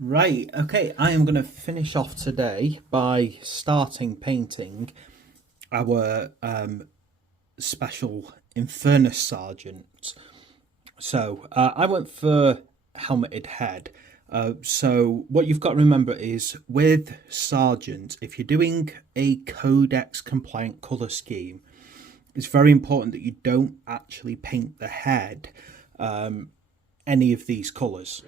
Right, okay, I am going to finish off today by starting painting our special Infernus Sergeant. So I went for helmeted head. So what you've got to remember is with Sergeant, if you're doing a Codex compliant colour scheme, it's very important that you don't actually paint the head any of these colours,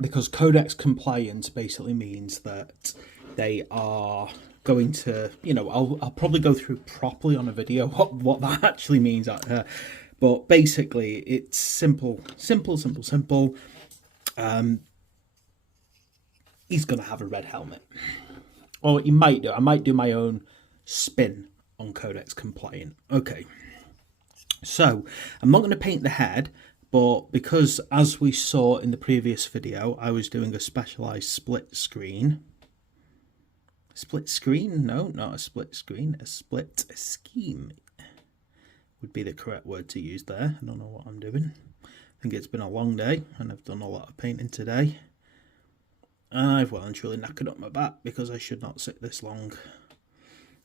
because Codex compliance basically means that they are going to, I'll probably go through properly on a video what that actually means out here. But basically, it's simple. He's going to have a red helmet. Or what you might do, I might do my own spin on Codex compliant. Okay. So, I'm not going to paint the head, but because, as we saw in the previous video, I was doing a specialized split screen. Split screen? No, not a split screen. A split scheme would be the correct word to use there. I don't know what I'm doing. I think it's been a long day, and I've done a lot of painting today. I've well and truly knackered up my back because I should not sit this long,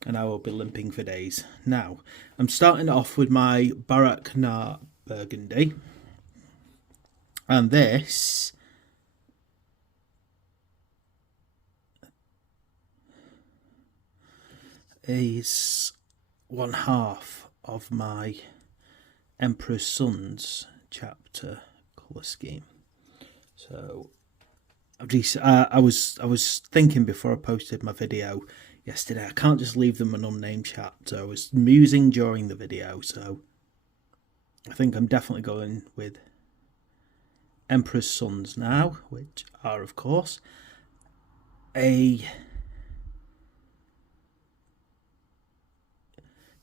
and I will be limping for days. Now, I'm starting off with my Baraknar Burgundy. And this is one half of my Emperor's Sons chapter colour scheme. So I was thinking before I posted my video yesterday, I can't just leave them an unnamed chapter. I was musing during the video, so I think I'm definitely going with Emperor's Sons now, which are, of course, a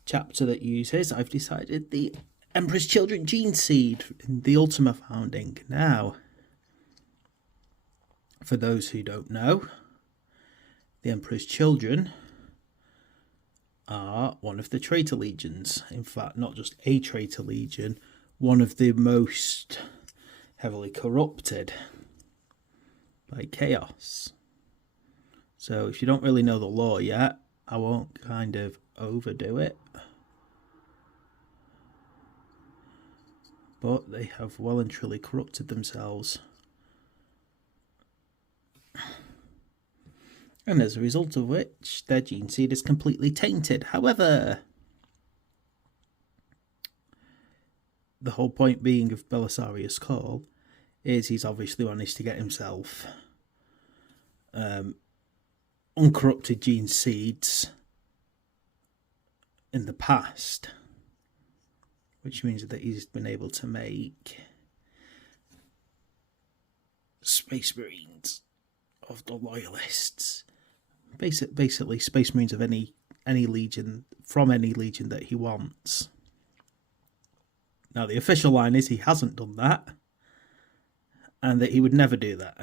chapter that uses, I've decided, the Emperor's Children gene seed in the Ultima founding. Now, for those who don't know, the Emperor's Children are one of the traitor legions. In fact, not just a traitor legion, one of the most heavily corrupted by chaos. So if you don't really know the lore yet, I won't kind of overdo it. But they have well and truly corrupted themselves. And as a result of which, their gene seed is completely tainted. However, the whole point being of Belisarius' call is he's obviously managed to get himself uncorrupted gene seeds in the past, which means that he's been able to make Space Marines of the Loyalists. Basically, Space Marines of any legion, from any legion that he wants. Now, the official line is he hasn't done that, and that he would never do that.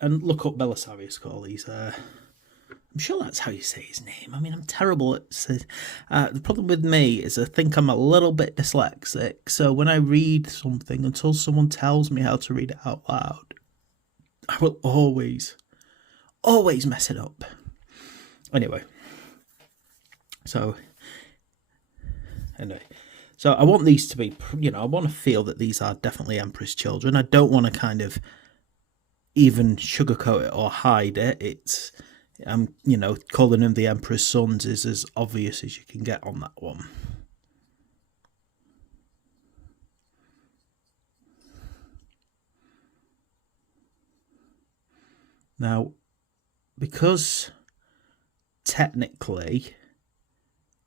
And look up Belisarius' call. He's I'm sure that's how you say his name. I mean, I'm terrible at the problem with me is I think I'm a little bit dyslexic. So when I read something, until someone tells me how to read it out loud, I will always mess it up. Anyway, so I want these to be, I want to feel that these are definitely Emperor's children. I don't want to kind of even sugarcoat it or hide it. I'm, calling them the Emperor's Sons is as obvious as you can get on that one. Now, because technically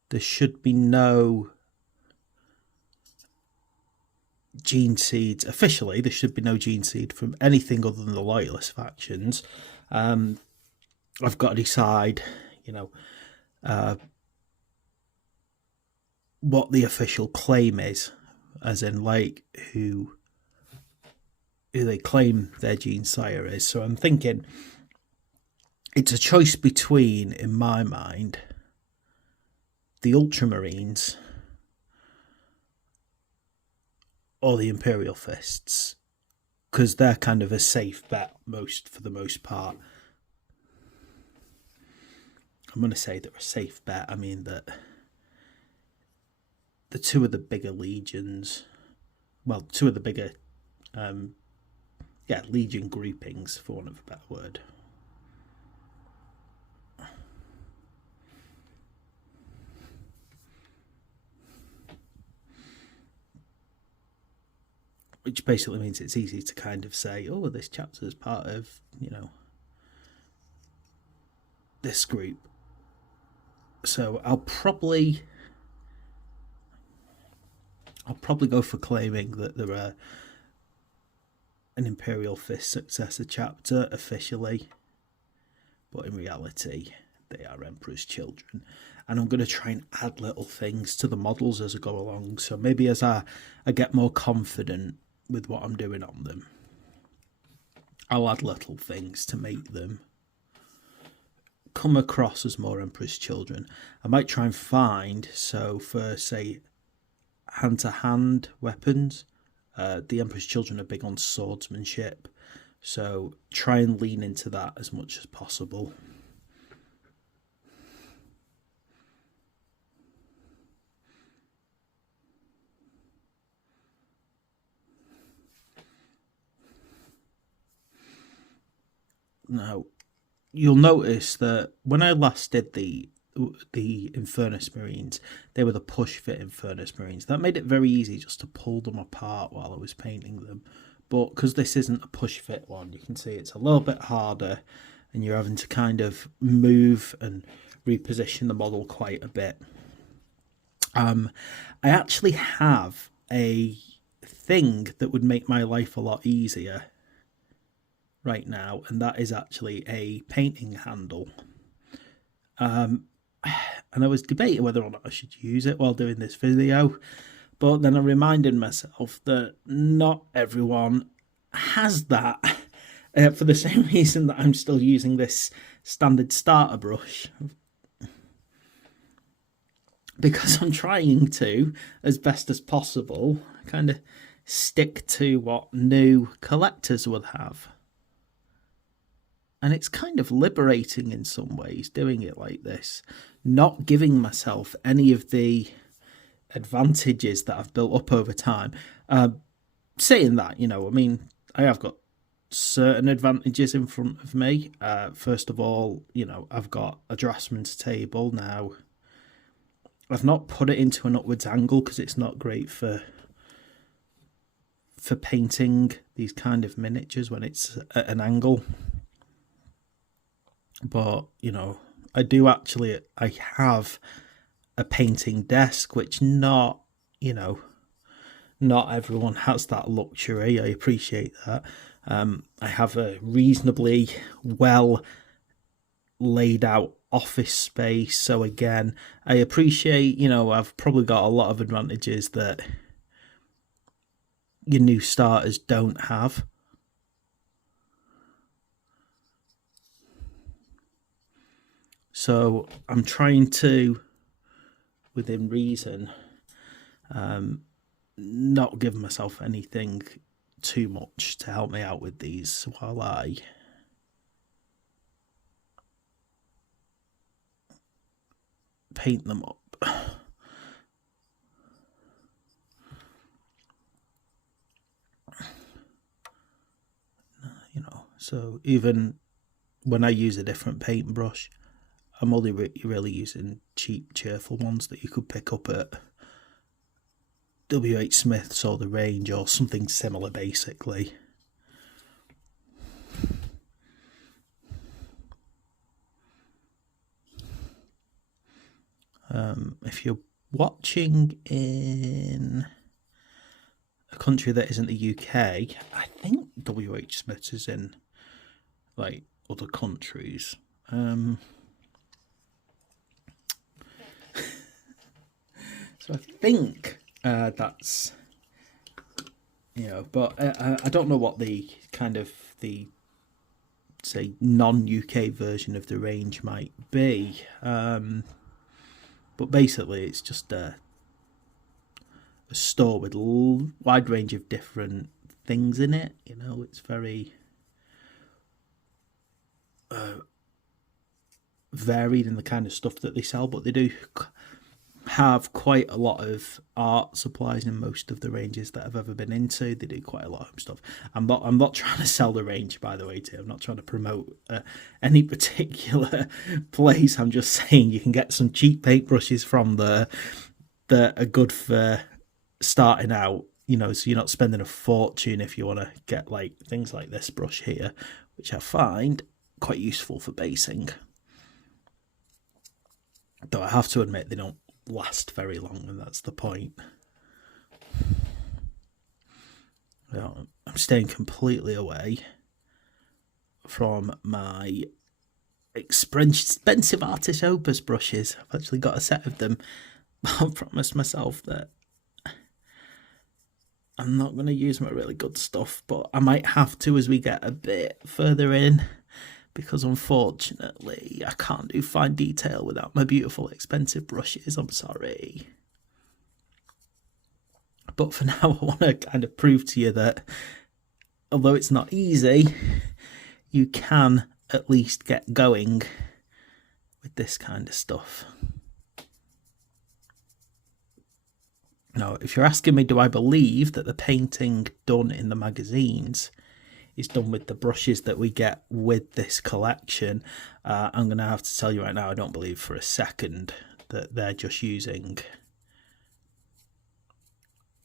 there should be no gene seeds, officially there should be no gene seed from anything other than the Loyalist factions, I've got to decide, what the official claim is, as in, like, who they claim their gene sire is. So I'm thinking it's a choice between, in my mind, the Ultramarines or the Imperial Fists, because they're kind of a safe bet for the most part. I'm going to say they're a safe bet. I mean that the two of the bigger legions, well, two of the bigger, legion groupings, for want of a better word. Which basically means it's easy to kind of say, oh, this chapter is part of, this group. So I'll probably go for claiming that there are an Imperial Fist successor chapter officially, but in reality they are Emperor's Children. And I'm going to try and add little things to the models as I go along. So maybe as I get more confident with what I'm doing on them, I'll add little things to make them come across as more Emperor's Children. I might try and find, so for say hand-to-hand weapons, the Emperor's Children are big on swordsmanship, so try and lean into that as much as possible. Now, you'll notice that when I last did the Infernus Marines, they were the push fit Infernus Marines. That made it very easy just to pull them apart while I was painting them. But because this isn't a push fit one, you can see it's a little bit harder and you're having to kind of move and reposition the model quite a bit. I actually have a thing that would make my life a lot easier right now, and that is actually a painting handle. And I was debating whether or not I should use it while doing this video, but then I reminded myself that not everyone has that, for the same reason that I'm still using this standard starter brush, because I'm trying to, as best as possible, kind of stick to what new collectors would have. And it's kind of liberating in some ways doing it like this, not giving myself any of the advantages that I've built up over time. Saying that, I have got certain advantages in front of me. First of all, I've got a draftsman's table now. I've not put it into an upwards angle because it's not great for painting these kind of miniatures when it's at an angle. But, I have a painting desk, which not everyone has that luxury. I appreciate that. I have a reasonably well laid out office space. So again, I appreciate, I've probably got a lot of advantages that your new starters don't have. So I'm trying to, within reason, not give myself anything too much to help me out with these while I paint them up. So even when I use a different paintbrush, I'm only really using cheap, cheerful ones that you could pick up at W.H. Smith's or The Range or something similar, basically. If you're watching in a country that isn't the UK, I think W.H. Smith's is in other countries. So I think that's, but I don't know what the kind of say non-UK version of The Range might be. But basically it's just a a store with a wide range of different things in it. You know, it's very varied in the kind of stuff that they sell, but they do have quite a lot of art supplies in most of the ranges that I've ever been into. They do quite a lot of stuff. I'm not trying to sell the range, by the way, too. I'm not trying to promote any particular place. I'm just saying you can get some cheap paintbrushes from there that are good for starting out. You know, so you're not spending a fortune if you want to get like things like this brush here, which I find quite useful for basing. Though I have to admit they don't last very long, and that's the point. I'm staying completely away from my expensive Artist Opus brushes. I've actually got a set of them. I've promised myself that I'm not going to use my really good stuff, but I might have to as we get a bit further in, because unfortunately I can't do fine detail without my beautiful expensive brushes. I'm sorry. But for now, I want to kind of prove to you that although it's not easy, you can at least get going with this kind of stuff. Now, if you're asking me, do I believe that the painting done in the magazines is done with the brushes that we get with this collection, I'm going to have to tell you right now, I don't believe for a second that they're just using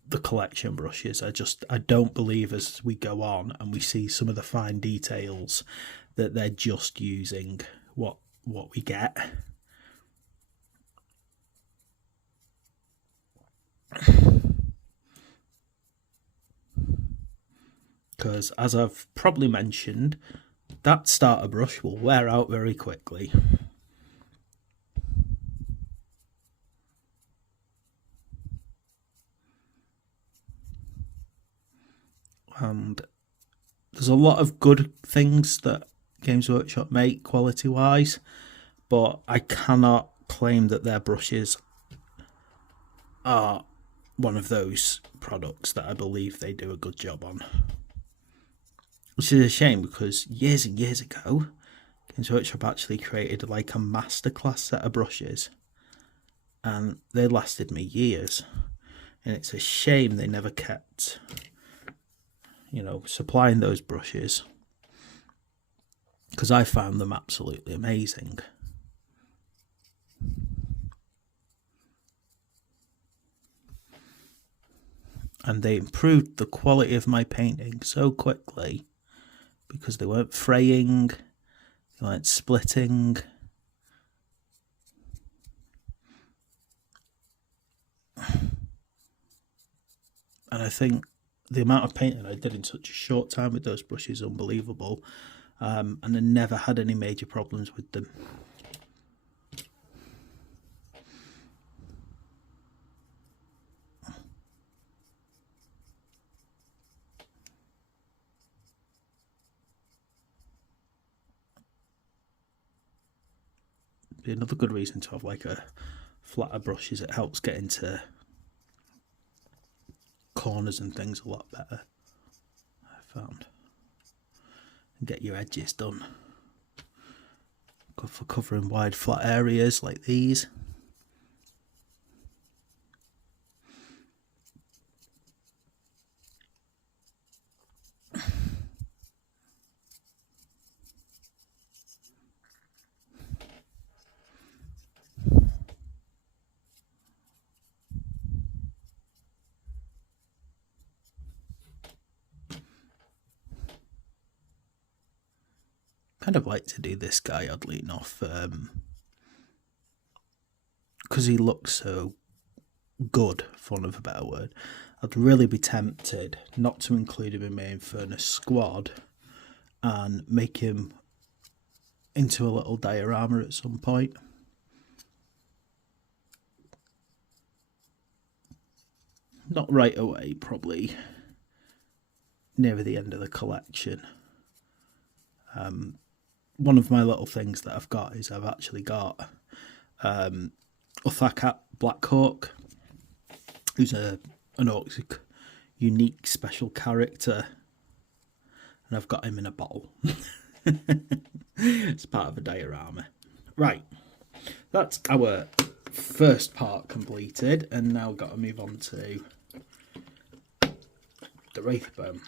the collection brushes. I don't believe as we go on and we see some of the fine details that they're just using what we get. Because as I've probably mentioned, that starter brush will wear out very quickly. And there's a lot of good things that Games Workshop make quality wise, but I cannot claim that their brushes are one of those products that I believe they do a good job on. Which is a shame, because years and years ago, Games Workshop actually created like a masterclass set of brushes, and they lasted me years. And it's a shame they never kept, supplying those brushes, because I found them absolutely amazing. And they improved the quality of my painting so quickly, because they weren't fraying, they weren't splitting. And I think the amount of painting I did in such a short time with those brushes is unbelievable. And I never had any major problems with them. Another good reason to have like a flatter brush is it helps get into corners and things a lot better, I found, and get your edges done. Good for covering wide flat areas like these. Kind of like to do this guy, oddly enough, because he looks so good, for want of a better word. I'd really be tempted not to include him in my Infernus squad and make him into a little diorama at some point. Not right away, probably near the end of the collection. One of my little things that I've got is I've actually got Uthacat Blackhawk, who's a It's a unique special character, and I've got him in a bottle. It's part of a diorama. Right, that's our first part completed, and now we've got to move on to the Wraithbone.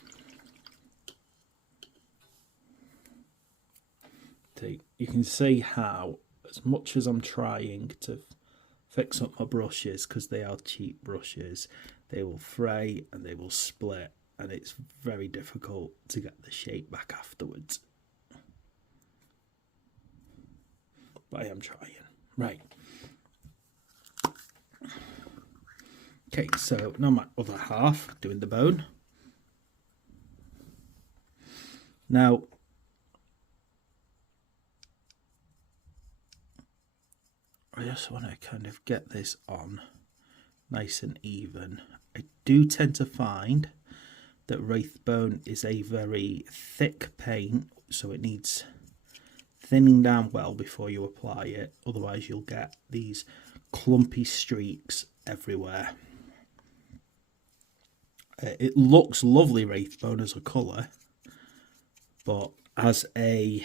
You can see how, as much as I'm trying to fix up my brushes, because they are cheap brushes, they will fray and they will split, and it's very difficult to get the shape back afterwards. But I am trying. Right. Okay, so now my other half, doing the bone. Now, I just want to kind of get this on nice and even. I do tend to find that Wraithbone is a very thick paint, so it needs thinning down well before you apply it, otherwise you'll get these clumpy streaks everywhere. It looks lovely, Wraithbone, as a colour, but as a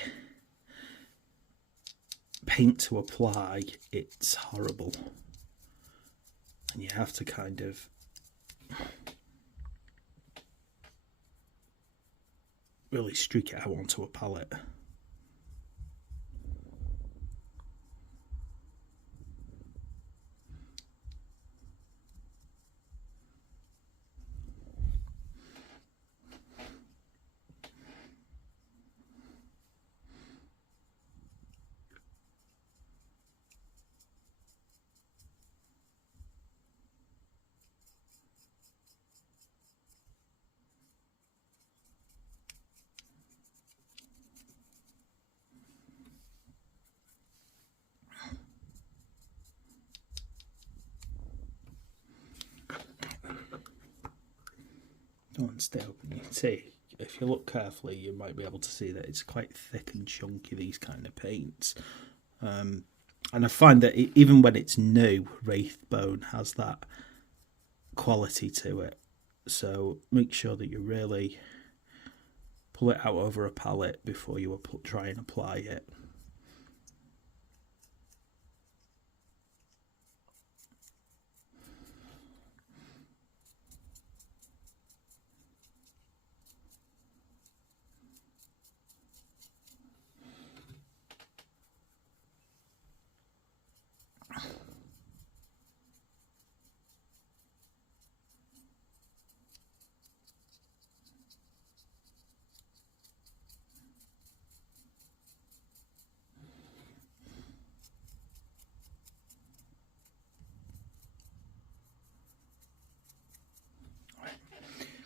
paint to apply, it's horrible, and you have to kind of really streak it out onto a palette. Don't stay open. You can see, if you look carefully, you might be able to see that it's quite thick and chunky, these kind of paints. And I find that even when it's new, Wraithbone has that quality to it. So make sure that you really pull it out over a palette before you try and apply it.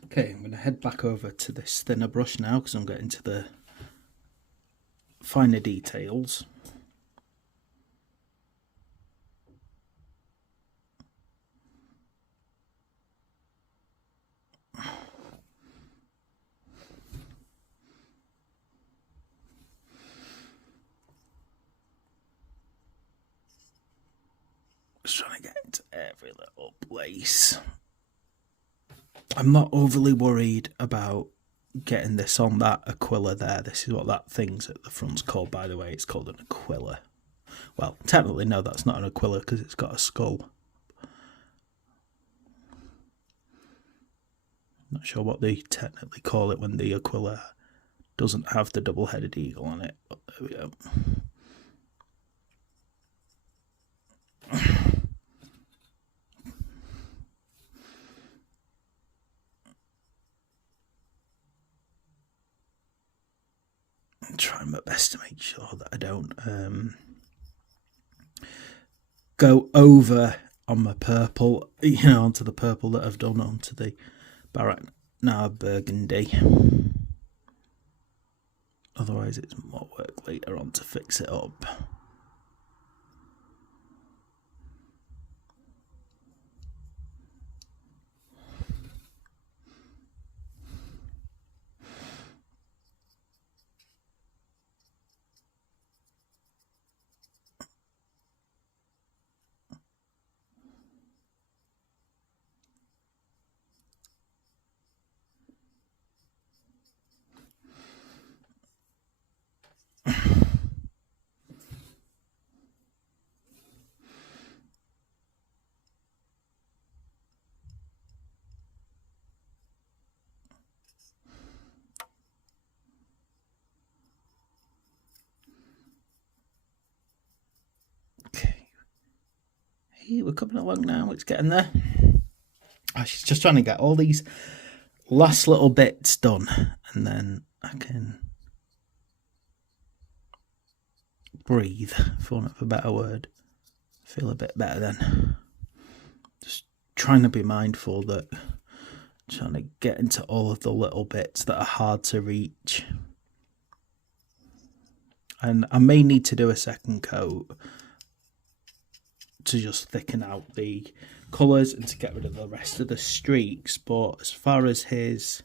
Okay, I'm going to head back over to this thinner brush now, because I'm getting to the finer details. Just trying to get into every little place. I'm not overly worried about getting this on that aquila there. This is what that thing's at the front's called, by the way. It's called an aquila. Well, technically, no, that's not an aquila because it's got a skull. Not sure what they technically call it when the aquila doesn't have the double-headed eagle on it, but there we go. I'm trying my best to make sure that I don't go over on my purple, onto the purple that I've done onto the Barak burgundy. Otherwise it's more work later on to fix it up. See, we're coming along now. It's getting there. She's just trying to get all these last little bits done, and then I can breathe, for want of a better word. Feel a bit better then. Just trying to be mindful that I'm trying to get into all of the little bits that are hard to reach. And I may need to do a second coat to just thicken out the colours and to get rid of the rest of the streaks. But as far as his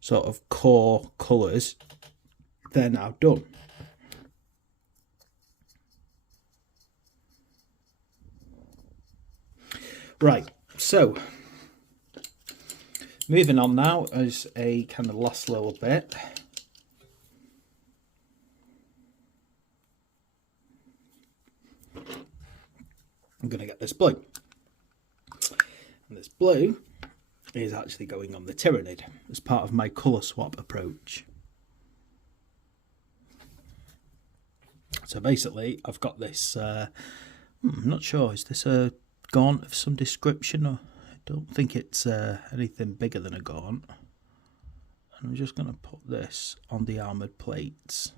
sort of core colours, they're now done. Right, so moving on now as a kind of last little bit. I'm going to get this blue. And this blue is actually going on the Tyrannid as part of my colour swap approach. So basically, I've got this, I'm not sure, is this a gaunt of some description? Or I don't think it's anything bigger than a gaunt. And I'm just going to put this on the armoured plates.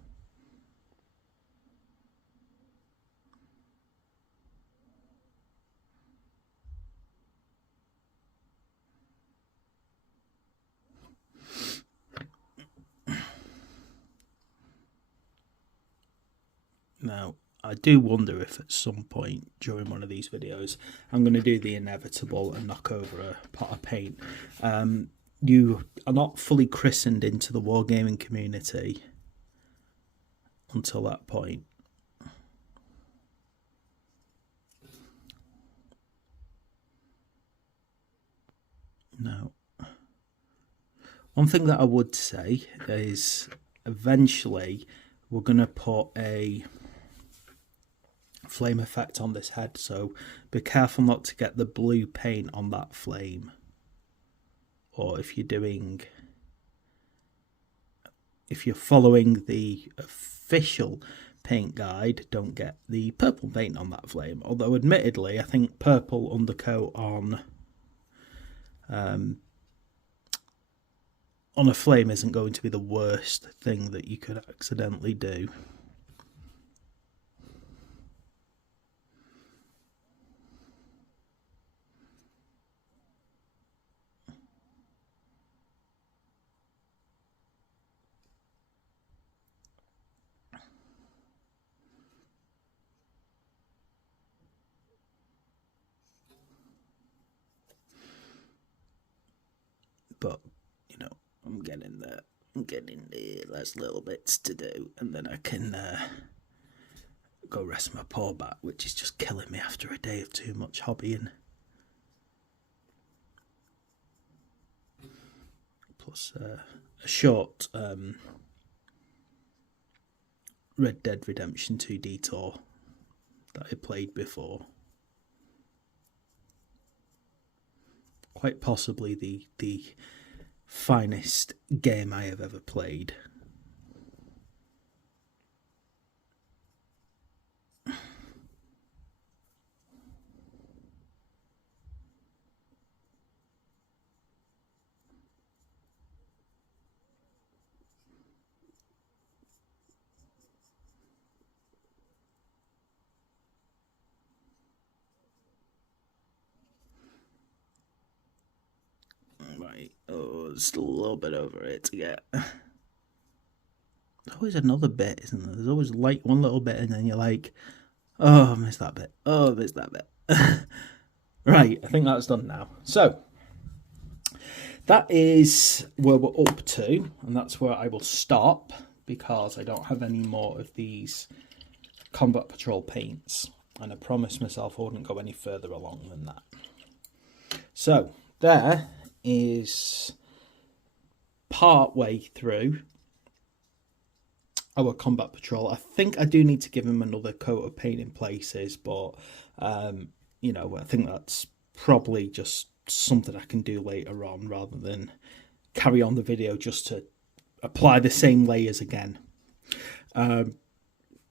Now, I do wonder if at some point during one of these videos I'm going to do the inevitable and knock over a pot of paint. You are not fully christened into the wargaming community until that point. Now, one thing that I would say is eventually we're going to put a flame effect on this head, so be careful not to get the blue paint on that flame, or if you're following the official paint guide, don't get the purple paint on that flame. Although admittedly I think purple undercoat on a flame isn't going to be the worst thing that you could accidentally do. But, you know, I'm getting there. I'm getting the last little bits to do, and then I can go rest my paw back, which is just killing me after a day of too much hobbying. Plus a short Red Dead Redemption 2 detour that I played before. Quite possibly the finest game I have ever played. Right, oh, still a little bit over it to get. There's always another bit, isn't there? There's always like one little bit, and then you're like, oh, I missed that bit. Oh, I missed that bit. Right, I think that's done now. So, that is where we're up to, and that's where I will stop, because I don't have any more of these Combat Patrol paints, and I promised myself I wouldn't go any further along than that. So, there is part way through our Combat Patrol. I think I do need to give him another coat of paint in places, but you know, I think that's probably just something I can do later on rather than carry on the video just to apply the same layers again.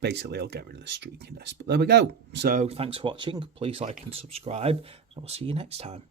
basically it'll get rid of the streakiness. But there we go. So thanks for watching. Please like and subscribe. And I will see you next time.